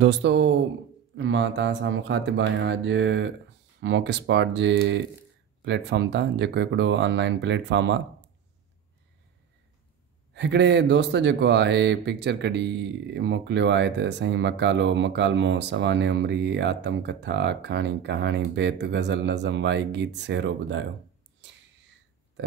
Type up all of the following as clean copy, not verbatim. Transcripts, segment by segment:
दोस्तों मां तव्हां सां मुखातिब आहियां अॼु मौक़े स्पॉट जे प्लेटफॉर्म तां, जेको हिकिड़ो ऑनलाइन प्लेटफॉर्म आहे। हिकिड़े दोस्त जेको आहे पिक्चर कढी मोकिलियो आहे त साईं मकालो, मकालमो, सवाने उमरी, आतम कथा, आखाणी, कहाणी, बेत, गज़ल, नज़म, वाई, गीत, सेहरो ॿुधायो। त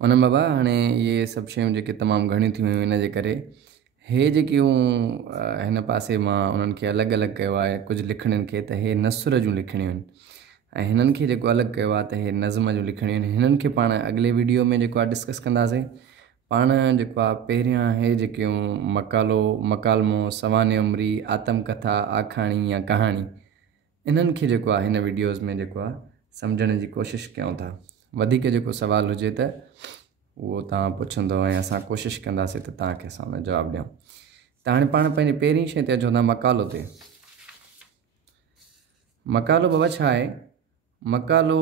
उन बाबा हाणे इहे सभु शयूं जेके तमामु घणियूं थी वियूं, इन जे करे हे जेकियूं हिन पासे मां उन्हनि खे अलॻि अलॻि कयो आहे। कुझु लिखणियुनि खे त हे नसुर जूं लिखणियूं आहिनि ऐं हिननि खे जेको अलॻि कयो आहे त हे नज़म जूं लिखणियूं आहिनि। हिननि खे पाण अॻिले वीडियो में जेको आहे डिस्कस कंदासीं। पाण जेको आहे पहिरियां हे जेकियूं मकालो, मकालमो, सवाने उमरी, आतम कथा, आखाणी या कहाणी, इन्हनि खे जेको आहे हिन वीडियोज़ में जेको आहे सम्झण जी कोशिशि कयूं था। वधीक जेको सुवाल हुजे त उहो तव्हां पुछंदो ऐं असां कोशिशि कंदासीं त तव्हांखे असां हुन जवाबु ॾियूं। त हाणे पाण पंहिंजी पहिरीं शइ ते अचूं था, मकालो ते। मकालो बाबा छा आहे? मकालो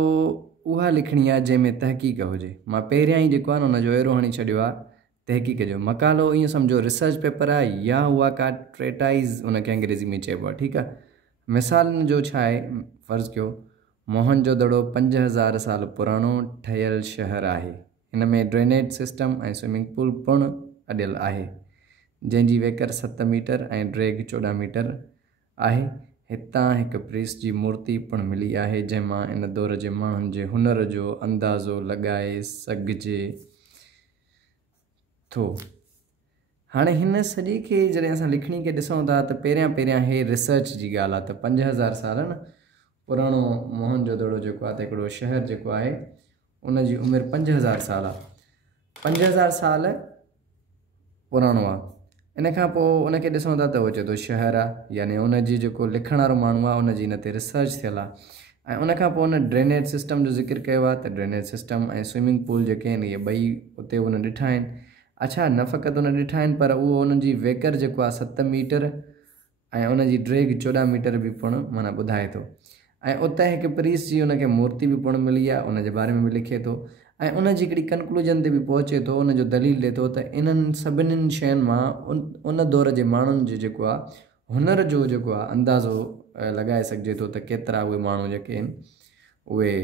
उहा लिखणी आहे जंहिंमें तहक़ीक़ हुजे। मां पहिरियां ई जेको आहे न हुनजो एरो हणी छॾियो आहे तहक़ीक़ जो। मकालो ईअं सम्झो रिसर्च पेपर आहे या उहा का ट्रेटाइज़ उनखे अंग्रेज़ी में चइबो आहे, ठीकु आहे। मिसालनि जो छा आहे, फ़र्ज़ु कयो मोहनजोदड़ो 5000 साल पुराणो ठहियलु शहरु आहे। हिन में ड्रेनेज सिस्टम ऐं स्विमिंग पूल पिणु अॾियल आहे, जंहिंजी वेकर 7 मीटर ऐं ड्रैग 14 मीटर आहे। हितां हिकु प्रीस्ट जी मूर्ति पिणु मिली आहे, जंहिंमां इन दौर जे माण्हुनि जे हुनर जो अंदाज़ो लॻाए सघिजे थो। हाणे हिन सॼे खे जॾहिं असां लिखणी खे ॾिसूं था त पहिरियां हे रिसर्च जी ॻाल्हि आहे। त 5000 साल न पुराणो मोहनजोदड़ो जेको आहे त हिकिड़ो शहरु जेको आहे उनजी उमिरि 5000 साल आहे। 5000 साल पुराणो आहे। इन खां पोइ उनखे ॾिसूं था त उहो चए थो शहरु आहे, यानी उनजी जेको लिखण वारो माण्हू आहे उनजी इन ते रिसर्च थियल आहे। ऐं उनखां पोइ उन ड्रेनेज सिस्टम जो ज़िक्र कयो आहे। त ड्रेनेज सिस्टम ऐं स्विमिंग पूल जेके आहिनि इहे ॿई उते उन ॾिठा आहिनि। अच्छा, न फ़क़ति उन ॾिठा आहिनि पर उहो उनजी वेकर जेको आहे 7 मीटर ऐं उनजी ड्रैग 14 मीटर बि पिणु माना ॿुधाए थो। ऐं उते हिकु प्रीस्ट जी उनखे मूर्ति बि पिणु मिली आहे, उनजे बारे में बि लिखे थो। ऐं उनजी हिकिड़ी कंक्लूजन ते बि पहुचे थो, उनजो दलील ॾिए थो त इन्हनि सभिनीनि शयुनि मां उन दौर जे माण्हुनि जो जेको आहे हुनर जो जेको आहे अंदाज़ो लॻाए सघिजे थो त केतिरा उहे माण्हू जेके आहिनि उहे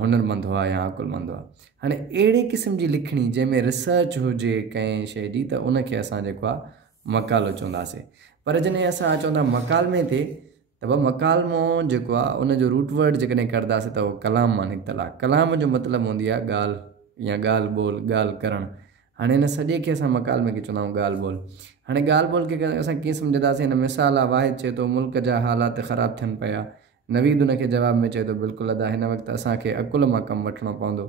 हुनरमंद हुआ या अकुलमंद हुआ। हाणे अहिड़े क़िस्म जी लिखणी जंहिंमें रिसर्च हुजे कंहिं शइ जी, त उनखे असां जेको आहे मकालो चवंदासीं। पर जॾहिं असां अचूं था मकालमे ते, त भाउ मकालमो जेको आहे उनजो रूट वर्ड जेकॾहिं करंदासीं त उहो कलाम मां निकितल आहे। कलाम जो मतिलबु हूंदी आहे ॻाल्हि या ॻाल्हि ॿोल, ॻाल्हि करणु। हाणे हिन सॼे खे असां मकालमे खे चवंदा आहियूं ॻाल्हि ॿोल। हाणे ॻाल्हि ॿोल खे असां कीअं सम्झंदासीं? हिन मिसाल आहे, वाहिद चए थो मुल्क जा हालात ख़राबु थियनि पिया। नवीद उनखे जवाब में चए थो बिल्कुलु अदा, हिन वक़्तु असांखे अकुल मां कमु वठिणो पवंदो।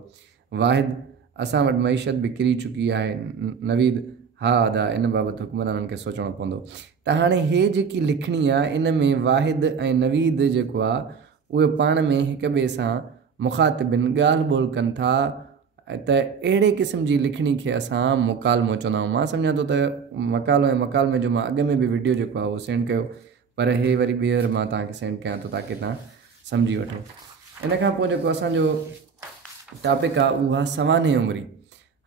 वाहिद असां वटि मईशत बि किरी चुकी आहे। नवीद हा अदा, इन बाबति हुक्मराननि खे सोचणो पवंदो। त हाणे हे जेकी लिखणी आहे इन में वाहिद ऐं नवीद जेको आहे उहे पाण में हिक ॿिए सां मुखातिबिन ॻाल्हि ॿोल कनि था। त अहिड़े क़िस्म जी लिखणी खे असां मुकालमो चवंदा आहियूं। मां सम्झां थो त मकालो ऐं मकालमे जो मां अॻ में बि वीडियो जेको आहे उहो सेंड कयो, पर हे वरी ॿीहर मां तव्हांखे सेंड कयां थो ताकी तव्हां सम्झी वठो। इन खां पोइ जेको असांजो टॉपिक आहे उहा सवाने उमरी।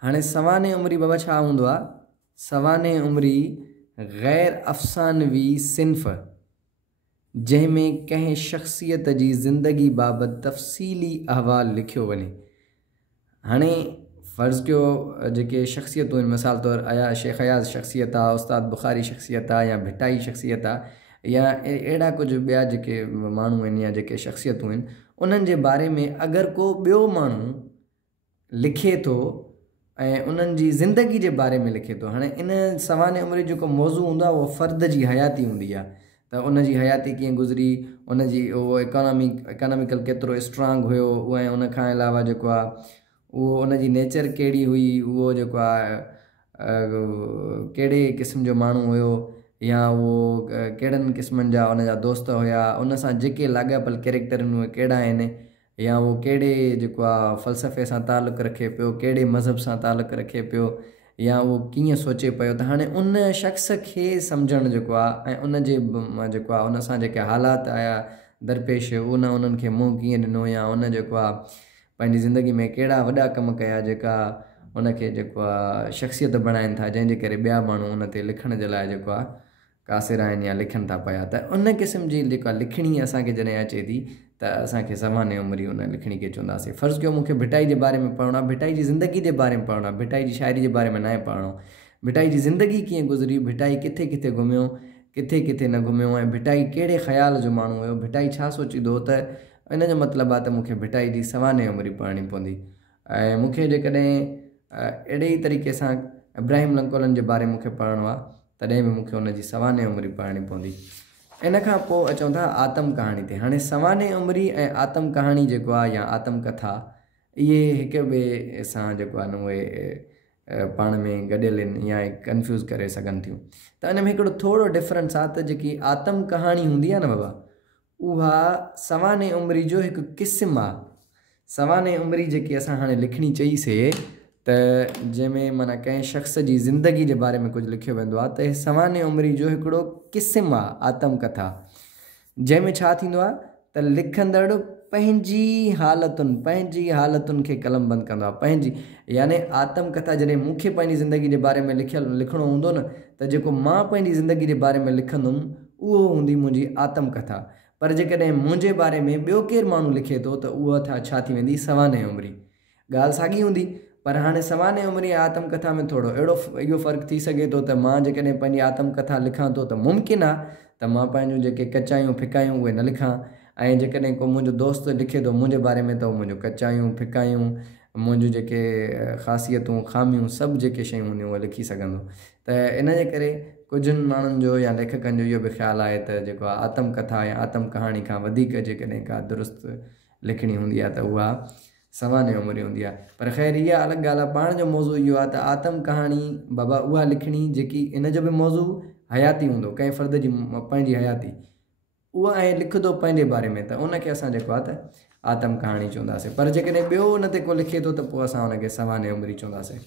हाणे सवाने उमरी बाबा छा हूंदो आहे? सवाने उमरी ग़ैर अफ़सानवी सिन्फ़ जंहिंमें कंहिं शख़्सियत जी ज़िंदगी बाबति तफ़सीली अहवाल लिखियो वञे। हाणे फ़र्ज़ु कयो जेके शख़्सियतूं आहिनि, मिसाल तौरु आया शेख अयाज़ शख़्सियत आहे, उस्ताद बुखारी शख़्सियत आहे, या भिटाई शख़्सियत आहे, या अहिड़ा कुझु ॿिया जेके माण्हू आहिनि या जेके शख़्सियतूं आहिनि, उन्हनि जे बारे में अगरि को ॿियो माण्हू लिखे थो ऐं उन्हनि जी ज़िंदगी जे बारे में लिखे थो। हाणे इन सवाने उमिरि जेको मौज़ू हूंदो आहे उहो फ़र्द जी हयाती हूंदी आहे। त उनजी हयाती कीअं गुज़री, उनजी उहो इकॉनॉमिकल केतिरो स्ट्रांग हुयो, ऐं उन खां अलावा जेको आहे उहो उनजी नेचर कहिड़ी हुई, उहो जेको आहे कहिड़े क़िस्म जो माण्हू हुयो, या उहो कहिड़नि क़िस्मनि जा उनजा दोस्त हुया, उन सां जेके लाॻापियल कैरेक्टर आहिनि उहे कहिड़ा आहिनि, या उहो कहिड़े जेको आहे फ़लसफ़े सां तालुक़ु रखे पियो, कहिड़े मज़हब सां तालुक़ु रखे पियो, या उहो कीअं सोचे पियो। त हाणे उन शख़्स खे सम्झणु जेको आहे ऐं उन जे जेको आहे उन सां जेके हालात आया दरपेश, उन्हनि खे मुंहुं कीअं ॾिनो, या उन जेको आहे पंहिंजी ज़िंदगी में कहिड़ा वॾा कम कया जेका उनखे जेको आहे शख़्सियत बणाइनि था, जंहिंजे करे ॿिया माण्हू उन ते लिखण जे लाइ जेको आहे कासिर आहिनि या लिखनि था पिया। त उन क़िस्म जी जेका लिखणी असांखे जॾहिं अचे थी त असांखे सवाने उमिरि उन लिखणी खे चवंदासीं। फ़र्ज़ु कयो मूंखे भिटाई जे बारे में पढ़णो आहे, भिटाई जी ज़िंदगी जे बारे में पढ़णो आहे, भिटाई जी शाइरी जे बारे में न आहे पढ़णो, भिटाई जी ज़िंदगी कीअं गुज़री, भिटाई किथे किथे घुमियो, किथे किथे न घुमियो, ऐं भिटाई कहिड़े ख़्याल जो माण्हू हुयो, भिटाई छा सोचींदो, त इन जो मतिलबु आहे त मूंखे भिटाई जी सवाने उमिरि पढ़णी पवंदी। ऐं मूंखे जेकॾहिं अहिड़े ई तरीक़े सां इब्राहिम लिंकन जे बारे में मूंखे पढ़णो आहे तॾहिं बि मूंखे उनजी सवाने उमिरि पढ़णी पवंदी। इन खां पोइ अचूं था आत्म कहाणी ते। हाणे सवाने उमिरि ऐं आत्म कहाणी जेको आहे या आत्म कथा, इहे हिक ॿिए सां जेको आहे न उहे पाण में गॾियल आहिनि या कंफ्यूज़ करे सघनि थियूं। त इन में हिकिड़ो थोरो डिफरेंस आहे त जेकी आत्म कहाणी हूंदी आहे न बाबा, उहा सवाने उमिरि जो हिकु क़िस्म आहे। सवाने उमिरि जेकी असां हाणे लिखणी चईसीं त जंहिंमें माना कंहिं शख़्स जी ज़िंदगी जे बारे में कुझु लिखियो वेंदो आहे, त सवाने उमिरि जो हिकिड़ो क़िस्म आहे आत्म कथा, जंहिंमें छा थींदो आहे त लिखंदड़ पंहिंजी हालतुनि खे कलमबंद कंदो आहे, पंहिंजी यानी आत्म कथा जॾहिं मूंखे पंहिंजी ज़िंदगी जे बारे में लिखणो हूंदो न, त जेको मां पंहिंजी ज़िंदगी जे बारे में लिखंदुमि उहो हूंदी मुंहिंजी आत्म कथा। पर जेकॾहिं मुंहिंजे बारे में ॿियो केरु माण्हू लिखे थो त उहा छा थी वेंदी, सवाने उमिरि। ॻाल्हि साॻी हूंदी, पर हाणे सवाने उमिरि ऐं आत्म कथा में थोरो इहो फ़र्क़ु थी सघे थो त मां जेकॾहिं पंहिंजी आत्म कथा लिखां थो त मुमकिन आहे त मां पंहिंजूं जेके कचायूं फिकायूं उहे न लिखां, ऐं जेकॾहिं को मुंहिंजो दोस्त लिखे थो मुंहिंजे बारे में त उहो मुंहिंजो कचायूं फिकायूं, मुंहिंजूं जेके ख़ासियतूं खामियूं सभु जेके शयूं हूंदियूं उहे लिखी सघंदो। त इन जे करे कुझुनि माण्हुनि जो या लेखकनि जो इहो बि ख़्यालु आहे त जेको आहे आत्म कथा या आत्म कहाणी खां वधीक जेकॾहिं का दुरुस्त लिखणी हूंदी आहे त उहा सवाने उमिरि हूंदी आहे। पर ख़ैर इहा अलॻि ॻाल्हि आहे, पाण जो मौज़ू इहो आहे त आत्म कहाणी बाबा उहा लिखणी जेकी इन जो बि मौज़ू हयाती हूंदो, कंहिं फ़र्द जी पंहिंजी हयाती उहा ऐं लिखंदो पंहिंजे बारे में, त उनखे असां जेको आहे त आत्म कहाणी चवंदासीं। पर जेकॾहिं ॿियो उन ते को लिखे थो त पोइ असां उनखे सवाने उमिरि चवंदासीं।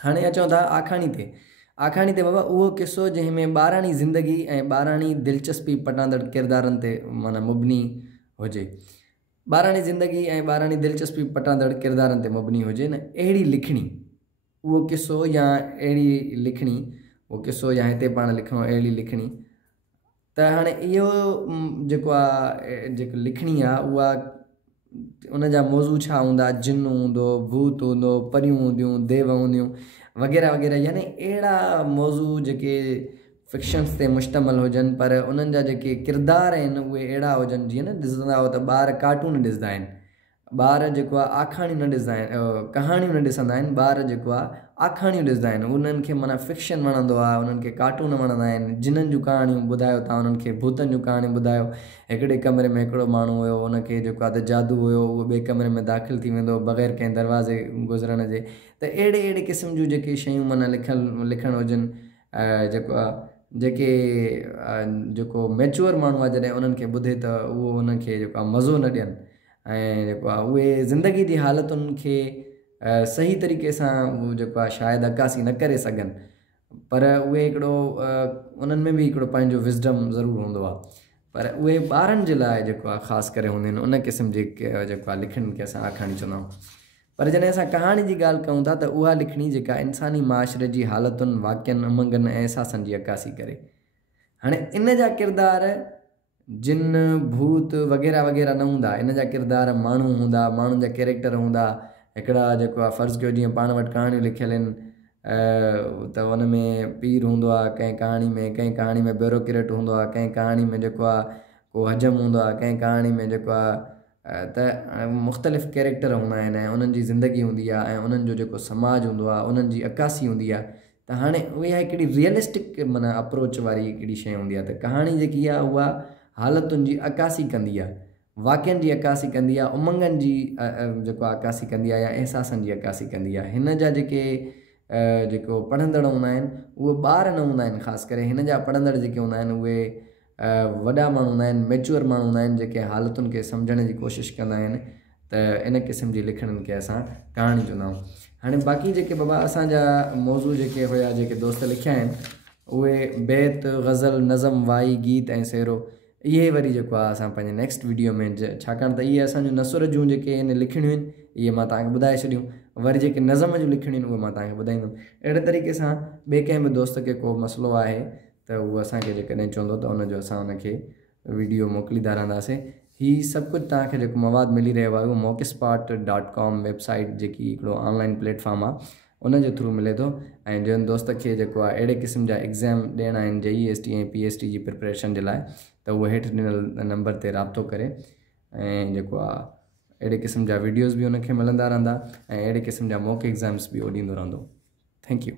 हाणे अचूं था आखाणी ते। आखाणी ते बाबा उहो किसो जंहिंमें ॿाराणी ज़िंदगी ऐं ॿाराणी दिलचस्पी पटांदड़ किरदारनि ते माना मुबनी हुजे, ॿाराणी ज़िंदगी ऐं ॿाराणी दिलचस्पी पटांदड़ किरदारनि ते मुबनी हुजे न, अहिड़ी लिखणी उहो किसो या अहिड़ी लिखणी उहो किसो या हिते पाण लिखणो अहिड़ी लिखणी। त हाणे इहो जेको आहे जेको लिखणी आहे उहा उन जा मौज़ू छा हूंदा, जिन हूंदो, भूत हूंदो, परियूं हूंदियूं, देव हूंदियूं वग़ैरह वग़ैरह, यानी अहिड़ा मौज़ू जेके फिक्शन्स ते मुश्तमिल हुजनि, पर उन्हनि जा जेके किरदार आहिनि उहे अहिड़ा हुजनि जीअं न ॾिसंदा हो त ॿार कार्टून ॾिसंदा आहिनि, ॿार जेको आहे आखाणियूं न ॾिसंदा आहिनि, कहाणियूं न ॾिसंदा आहिनि, ॿार जेको आहे आखाणियूं ॾिसंदा आहिनि। उन्हनि खे माना फिक्शन वणंदो आहे, उन्हनि खे कार्टून वणंदा आहिनि, जिननि जूं कहाणियूं ॿुधायो तव्हां उन्हनि खे, भूतनि जूं कहाणियूं ॿुधायो, हिकिड़े कमरे में हिकिड़ो माण्हू हुयो, उनखे जेको आहे त जादू हुयो, उहो ॿिए कमरे में दाख़िल थी वेंदो बग़ैर कंहिं दरवाज़े गुज़रण जे। त अहिड़े क़िस्म जूं जेके शयूं माना लिखणु हुजनि, जेको आहे जेको मैच्योर माण्हू आहे जॾहिं उन्हनि खे ॿुधे त उहो उनखे जेको आहे मज़ो न ॾियनि, ऐं जेको आहे उहे ज़िंदगी जी हालतुनि खे सही तरीक़े सां उहो जेको आहे शायदि अकासी न करे सघनि, पर उहे हिकिड़ो उन्हनि में बि हिकिड़ो पंहिंजो विज़डम ज़रूरु हूंदो आहे, पर उहे ॿारनि जे लाइ जेको आहे ख़ासि करे हूंदियूं आहिनि। उन क़िस्म जी जेको आहे लिखणी खे असां आखाणी चवंदा आहियूं। पर जॾहिं असां कहाणी जी ॻाल्हि कयूं था त उहा लिखणी जेका इंसानी माशरे जी हालतुनि, वाक्यनि, उमंगनि ऐं अहसासनि जी अकासी करे। हाणे इन जा किरदार जिन, भूत वग़ैरह वग़ैरह न हूंदा, इन जा किरदार माण्हू हूंदा, माण्हुनि जा कैरेक्टर हूंदा। हिकिड़ा जेको आहे फ़र्ज़ु कयो जीअं पाण वटि कहाणियूं लिखियल आहिनि त उन में पीर हूंदो आहे, कंहिं कहाणी में ब्यूरोक्रेट हूंदो आहे, कंहिं कहाणी में जेको आहे को हजम हूंदो आहे, कंहिं कहाणी में जेको आहे त मुख़्तलिफ़ कैरेक्टर हूंदा आहिनि ऐं उन्हनि जी ज़िंदगी हूंदी आहे ऐं उन्हनि जो जेको समाज हूंदो आहे उन्हनि जी अकासी हूंदी आहे। त हाणे उहा हिकिड़ी रियलिस्टिक माना अप्रोच वारी हिकिड़ी शइ हूंदी आहे। त कहाणी जेकी आहे उहा हालतुनि जी अकासी कंदी आहे, वाक्यनि जी अकासी कंदी आहे, उमंगनि जी जेको अकासी कंदी आहे या अहसासनि जी अकासी कंदी आहे। हिन जा जेको पढ़ंदड़ हूंदा आहिनि उहे ॿार न हूंदा आहिनि, ख़ासि करे हिन जा पढ़ंदड़ जेके हूंदा आहिनि उहे वॾा माण्हू हूंदा आहिनि, मैच्योर माण्हू हूंदा आहिनि, जेके हालतुनि खे सम्झण जी कोशिशि कंदा आहिनि। त इन क़िस्म जी लिखणनि खे असां कहाणी चवंदा आहियूं। हाणे बाक़ी जेके बाबा असांजा मौज़ू जेके हुया, जेके दोस्त लिखिया आहिनि, उहे बैत, गज़ल, नज़म, वाई, गीत ऐं सेरो, इहे वरी जेको आहे असां पंहिंजे नेक्स्ट वीडियो में छाकाणि त इहे असांजूं नसुर जूं जेके आहिनि लिखणियूं आहिनि, इहे मां तव्हांखे ॿुधाए छॾियूं। वरी जेके नज़म जूं लिखणियूं आहिनि उहे मां तव्हांखे ॿुधाईंदुमि। अहिड़े तरीक़े सां ॿिए कंहिं बि दोस्त खे को मसइलो आहे त उहो असांखे जेकॾहिं चवंदो त उनजो असां उनखे वीडियो मोकिलींदा रहंदासीं। हीअ सभु कुझु तव्हांखे जेको मवादु मिली रहियो आहे उहो mockspot.com वेबसाइट जेकी हिकिड़ो ऑनलाइन प्लेटफॉर्म आहे उनजे थ्रू मिले थो। ऐं जंहिं दोस्त खे जेको आहे अहिड़े क़िस्म जा एग्ज़ाम ॾियणा आहिनि JEST ऐं PST जी प्रिपरेशन जे लाइ त उहो हेठि ॾिनल नंबर ते राब्तो करे ऐं जेको आहे अहिड़े क़िस्म जा वीडियोज़ बि उनखे मिलंदा रहंदा ऐं अहिड़े क़िस्म जा मॉक एग्ज़ाम्स बि उहो ॾींदो रहंदो। Thank you.